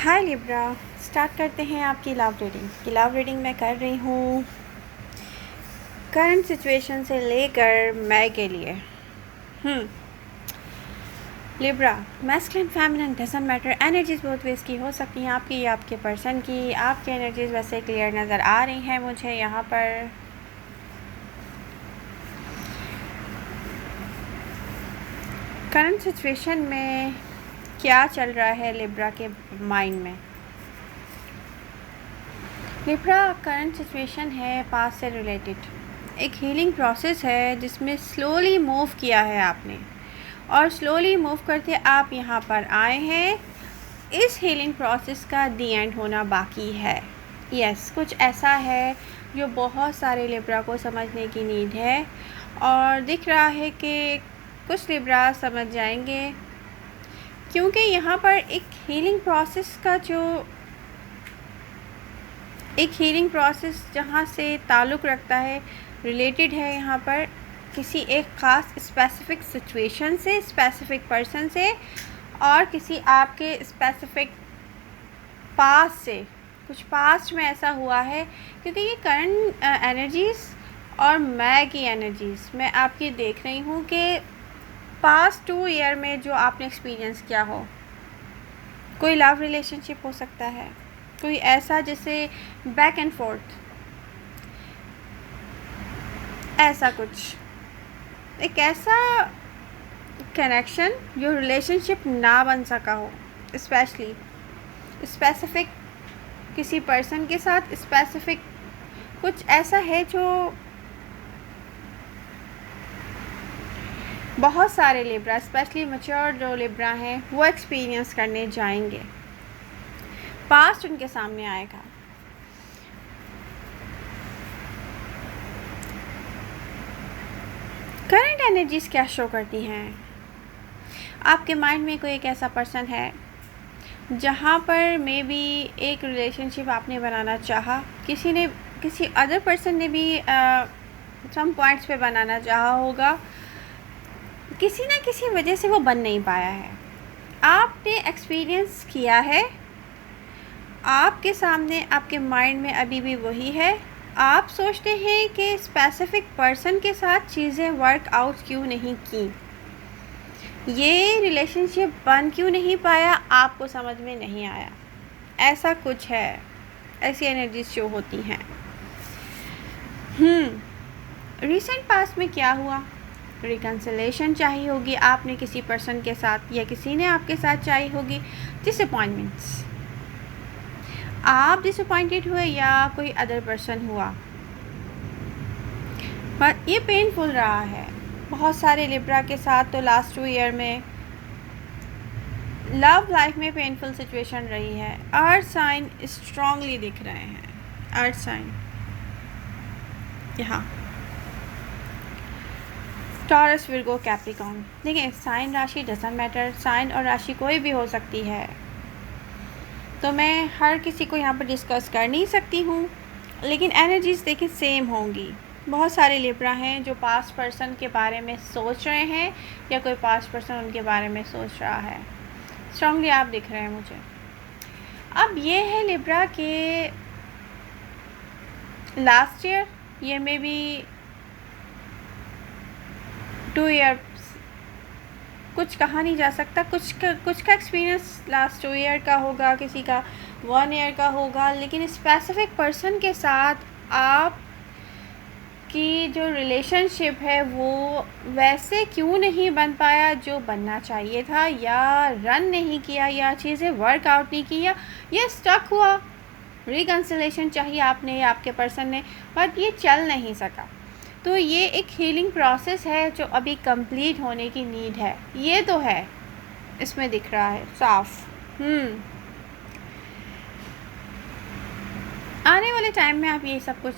हाय Libra. Start करते हैं आपकी लव रीडिंग लव रीडिंग मैं कर रही हूँ करंट सिचुएशन से लेकर मैं के लिए। Libra, masculine feminine doesn't matter, energies बहुत वेज की हो सकती हैं आपकी या आपके पर्सन की। आपकी एनर्जीज वैसे क्लियर नज़र आ रही हैं मुझे यहाँ पर। करंट सिचुएशन में क्या चल रहा है लिब्रा के माइंड में। लिब्रा, करंट सिचुएशन है पास्ट से रिलेटेड, एक हीलिंग प्रोसेस है जिसमें स्लोली मूव किया है आपने और स्लोली मूव करते आप यहाँ पर आए हैं। इस हीलिंग प्रोसेस का दी एंड होना बाकी है। यस, कुछ ऐसा है जो बहुत सारे लिब्रा को समझने की नीड है और दिख रहा है कि कुछ लिब्रा समझ जाएंगे, क्योंकि यहाँ पर एक हीलिंग प्रोसेस जहाँ से ताल्लुक़ रखता है, रिलेटेड है यहाँ पर किसी एक ख़ास स्पेसिफ़िक सिचुएशन से, स्पेसिफ़िक पर्सन से और किसी आपके स्पेसिफ़िक पास्ट से। कुछ पास्ट में ऐसा हुआ है क्योंकि ये करंट एनर्जीज़ और मैं की एनर्जीज़ मैं आपकी देख रही हूँ कि पास्ट 2 ईयर में जो आपने एक्सपीरियंस किया हो। कोई लव रिलेशनशिप हो सकता है, कोई ऐसा जैसे बैक एंड फोर्थ, ऐसा कुछ एक ऐसा कनेक्शन जो रिलेशनशिप ना बन सका हो, स्पेशली स्पेसिफिक किसी पर्सन के साथ। स्पेसिफिक कुछ ऐसा है जो बहुत सारे लिब्रा, स्पेशली मैच्योर जो लिब्रा हैं, वो एक्सपीरियंस करने जाएंगे। पास्ट उनके सामने आएगा। करंट एनर्जीज क्या शो करती हैं? आपके माइंड में कोई एक ऐसा पर्सन है जहाँ पर मे बी एक रिलेशनशिप आपने बनाना चाहा, किसी अदर पर्सन ने भी सम पॉइंट्स पे बनाना चाहा होगा, किसी ना किसी वजह से वो बन नहीं पाया है। आपने एक्सपीरियंस किया है, आपके सामने आपके माइंड में अभी भी वही है। आप सोचते हैं कि स्पेसिफिक पर्सन के साथ चीज़ें वर्क आउट क्यों नहीं की, ये रिलेशनशिप बन क्यों नहीं पाया, आपको समझ में नहीं आया। ऐसा कुछ है, ऐसी एनर्जीज शो होती हैं। रिसेंट पास्ट में क्या हुआ? रिकन्सिलेशन चाहिए होगी आपने किसी पर्सन के साथ या किसी ने आपके साथ चाहिए होगी। डिसअपॉइंटमेंट्स, आप डिसअपॉइंटेड हुए या कोई अदर पर्सन हुआ, पर ये पेनफुल रहा है बहुत सारे लिब्रा के साथ। तो लास्ट 2 ईयर में लव लाइफ में पेनफुल सिचुएशन रही है। अर्थ साइन स्ट्रांगली दिख रहे हैं, अर्थ साइन यहाँ टॉरस, विर्गो, कैप्रिकॉर्न। देखिए, साइन राशि डजंट मैटर, साइन और राशि कोई भी हो सकती है, तो मैं हर किसी को यहाँ पर डिस्कस कर नहीं सकती हूँ, लेकिन एनर्जीज देखिए सेम होंगी। बहुत सारे लिब्रा हैं जो पास्ट पर्सन के बारे में सोच रहे हैं या कोई पास्ट पर्सन उनके बारे में सोच रहा है। स्ट्रांगली आप दिख रहे हैं मुझे। अब ये है लिब्रा के लास्ट ईयर, ये मे बी 2 ईयर्स, कुछ कहा नहीं जा सकता। कुछ का एक्सपीरियंस लास्ट 2 ईयर का होगा, किसी का 1 ईयर का होगा, लेकिन स्पेसिफिक पर्सन के साथ आप की जो रिलेशनशिप है वो वैसे क्यों नहीं बन पाया जो बनना चाहिए था, या रन नहीं किया, या चीज़ें वर्कआउट नहीं की, या स्टक हुआ। रिकन्सिलेशन चाहिए आपने या आपके पर्सन ने, बट ये चल नहीं सका। तो ये एक हीलिंग प्रोसेस है जो अभी कंप्लीट होने की नीड है। ये तो है, इसमें दिख रहा है साफ। आने वाले टाइम में आप ये सब कुछ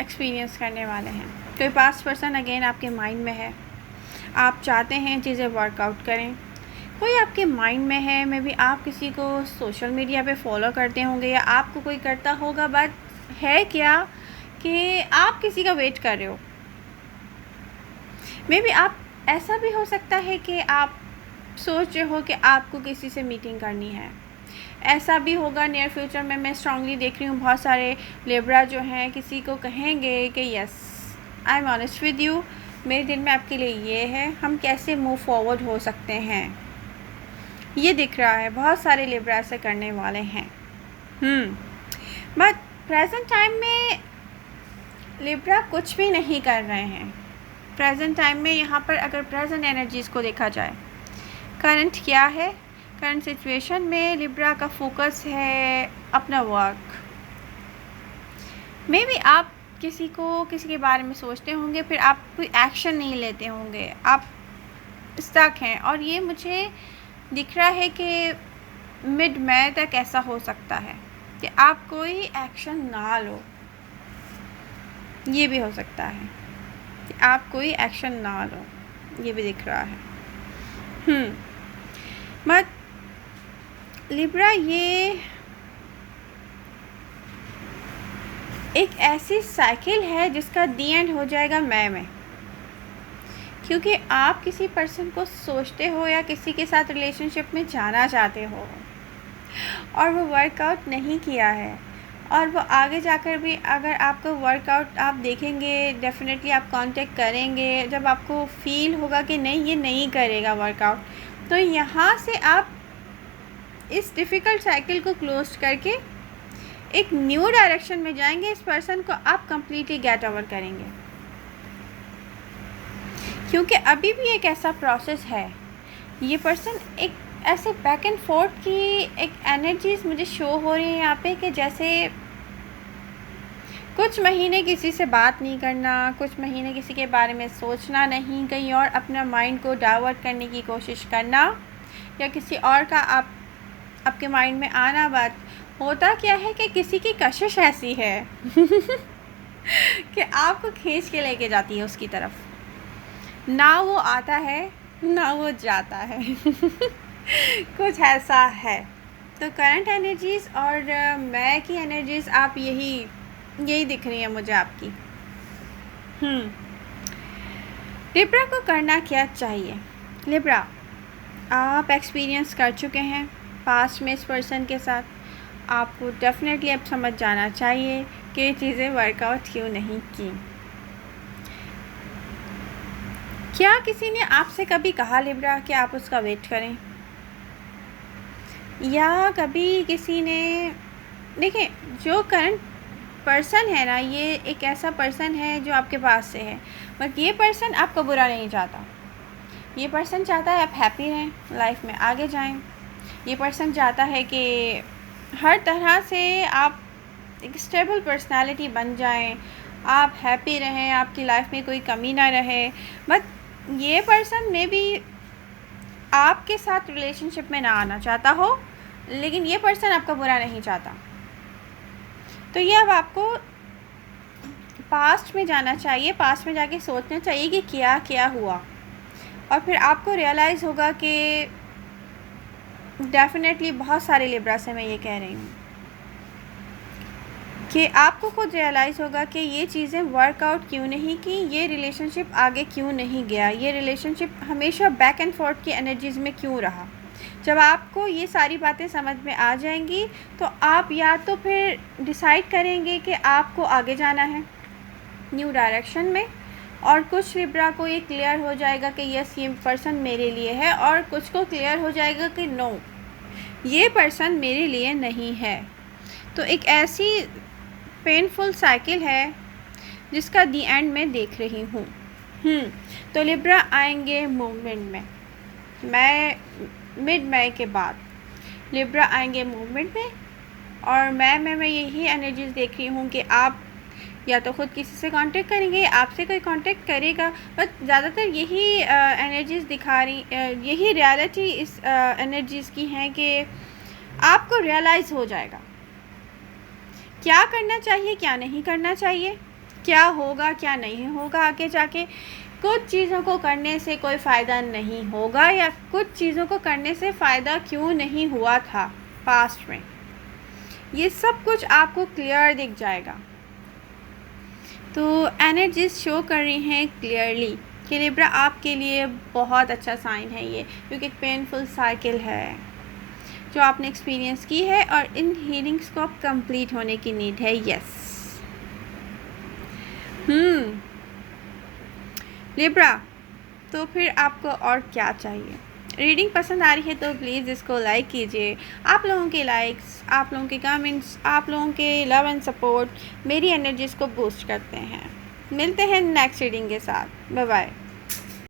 एक्सपीरियंस करने वाले हैं। कोई पास्ट पर्सन अगेन आपके माइंड में है, आप चाहते हैं चीज़ें वर्कआउट करें। कोई आपके माइंड में है, मे बी आप किसी को सोशल मीडिया पे फॉलो करते होंगे या आपको कोई करता होगा, बट है क्या कि आप किसी का वेट कर रहे हो। मे बी आप, ऐसा भी हो सकता है कि आप सोच रहे हो कि आपको किसी से मीटिंग करनी है, ऐसा भी होगा नियर फ्यूचर में, मैं स्ट्रांगली देख रही हूँ बहुत सारे लिब्रा जो हैं किसी को कहेंगे कि yes I am honest with you, मेरे दिल में आपके लिए ये है, हम कैसे मूव फॉरवर्ड हो सकते हैं। ये दिख रहा है बहुत सारे लिब्रा ऐसे करने वाले हैं। बट प्रेजेंट टाइम में लिब्रा कुछ भी नहीं कर रहे हैं। प्रेजेंट टाइम में यहाँ पर अगर प्रेजेंट एनर्जीज़ को देखा जाए, करंट क्या है, करंट सिचुएशन में लिब्रा का फोकस है अपना वर्क। मे बी आप किसी के बारे में सोचते होंगे, फिर आप कोई एक्शन नहीं लेते होंगे, आप स्टक हैं। और ये मुझे दिख रहा है कि मिड मई तक ऐसा हो सकता है कि आप कोई एक्शन ना लो। ये भी हो सकता है कि आप कोई एक्शन ना लो, ये भी दिख रहा है। बट लिब्रा ये एक ऐसी साइकिल है जिसका दी एंड हो जाएगा मई में, क्योंकि आप किसी पर्सन को सोचते हो या किसी के साथ रिलेशनशिप में जाना चाहते हो और वो वर्कआउट नहीं किया है, और वो आगे जाकर भी अगर आपको वर्कआउट आप देखेंगे, डेफिनेटली आप कांटेक्ट करेंगे जब आपको फील होगा कि नहीं ये नहीं करेगा वर्कआउट, तो यहाँ से आप इस डिफ़िकल्ट साइकिल को क्लोज करके एक न्यू डायरेक्शन में जाएंगे। इस पर्सन को आप कंप्लीटली गेट ओवर करेंगे, क्योंकि अभी भी एक ऐसा प्रोसेस है। ये पर्सन एक ऐसे बैक एंड फोर्थ की एक एनर्जीज मुझे शो हो रही है यहाँ पे कि जैसे कुछ महीने किसी से बात नहीं करना, कुछ महीने किसी के बारे में सोचना नहीं, कहीं और अपना माइंड को डाइवर्ट करने की कोशिश करना, या किसी और का आपके माइंड में आना। बात होता क्या है कि किसी की कशिश ऐसी है कि आपको खींच के लेके जाती है उसकी तरफ, ना वो आता है ना वो जाता है कुछ ऐसा है। तो करंट एनर्जीज़ और मैं की एनर्जीज़ आप यही दिख रही है मुझे आपकी। लिब्रा को करना क्या चाहिए? लिब्रा, आप एक्सपीरियंस कर चुके हैं पास्ट में इस पर्सन के साथ, आपको डेफिनेटली अब समझ जाना चाहिए कि ये चीज़ें वर्कआउट क्यों नहीं की। क्या किसी ने आपसे कभी कहा लिब्रा कि आप उसका वेट करें, या कभी किसी ने, देखिए जो करंट पर्सन है ना, ये एक ऐसा पर्सन है जो आपके पास से है, बट ये पर्सन आपका बुरा नहीं चाहता। ये पर्सन चाहता है आप हैप्पी रहें, लाइफ में आगे जाएं। ये पर्सन चाहता है कि हर तरह से आप एक स्टेबल पर्सनालिटी बन जाएं, आप हैप्पी रहें, आपकी लाइफ में कोई कमी ना रहे। बट ये पर्सन में भी आपके साथ रिलेशनशिप में ना आना चाहता हो, लेकिन ये पर्सन आपका बुरा नहीं चाहता। तो ये अब आपको पास्ट में जाना चाहिए, पास्ट में जाके सोचना चाहिए कि क्या क्या हुआ, और फिर आपको रियलाइज़ होगा कि डेफिनेटली बहुत सारे लिब्रा से मैं ये कह रही हूँ कि आपको खुद रियलाइज़ होगा कि ये चीज़ें वर्कआउट क्यों नहीं की, ये रिलेशनशिप आगे क्यों नहीं गया, ये रिलेशनशिप हमेशा बैक एंड फोर्थ की एनर्जीज़ में क्यों रहा। जब आपको ये सारी बातें समझ में आ जाएंगी तो आप या तो फिर डिसाइड करेंगे कि आपको आगे जाना है न्यू डायरेक्शन में, और कुछ लिब्रा को ये क्लियर हो जाएगा कि यस ये पर्सन मेरे लिए है, और कुछ को क्लियर हो जाएगा कि नो ये पर्सन मेरे लिए नहीं है। तो एक ऐसी पेनफुल साइकिल है जिसका दी एंड में देख रही हूँ। तो लिब्रा आएंगे मूवमेंट में, मैं मिड मई के बाद लिब्रा आएंगे मूवमेंट में, और मैं यही एनर्जीज देख रही हूँ कि आप या तो ख़ुद किसी से कांटेक्ट करेंगे, आपसे कोई कांटेक्ट करेगा, बट ज़्यादातर यही एनर्जीज़ दिखा रही, यही रियलिटी इस एनर्जीज़ की हैं कि आपको रियलाइज़ हो जाएगा क्या करना चाहिए क्या नहीं करना चाहिए, क्या होगा क्या नहीं होगा आगे जाके। कुछ चीज़ों को करने से कोई फ़ायदा नहीं होगा, या कुछ चीज़ों को करने से फ़ायदा क्यों नहीं हुआ था पास्ट में, ये सब कुछ आपको क्लियर दिख जाएगा। तो एनर्जीज शो कर रही हैं क्लियरली कि लिब्रा आपके लिए बहुत अच्छा साइन है ये, क्योंकि एक पेनफुल साइकिल है जो आपने एक्सपीरियंस की है और इन हीलिंग्स को अब कंप्लीट होने की नीड है। यस। लिब्रा, तो फिर आपको और क्या चाहिए? रीडिंग पसंद आ रही है तो प्लीज़ इसको लाइक कीजिए। आप लोगों के लाइक्स, आप लोगों के कमेंट्स, आप लोगों के लव एंड सपोर्ट मेरी एनर्जीज़ को बूस्ट करते हैं। मिलते हैं नेक्स्ट रीडिंग के साथ। Bye bye.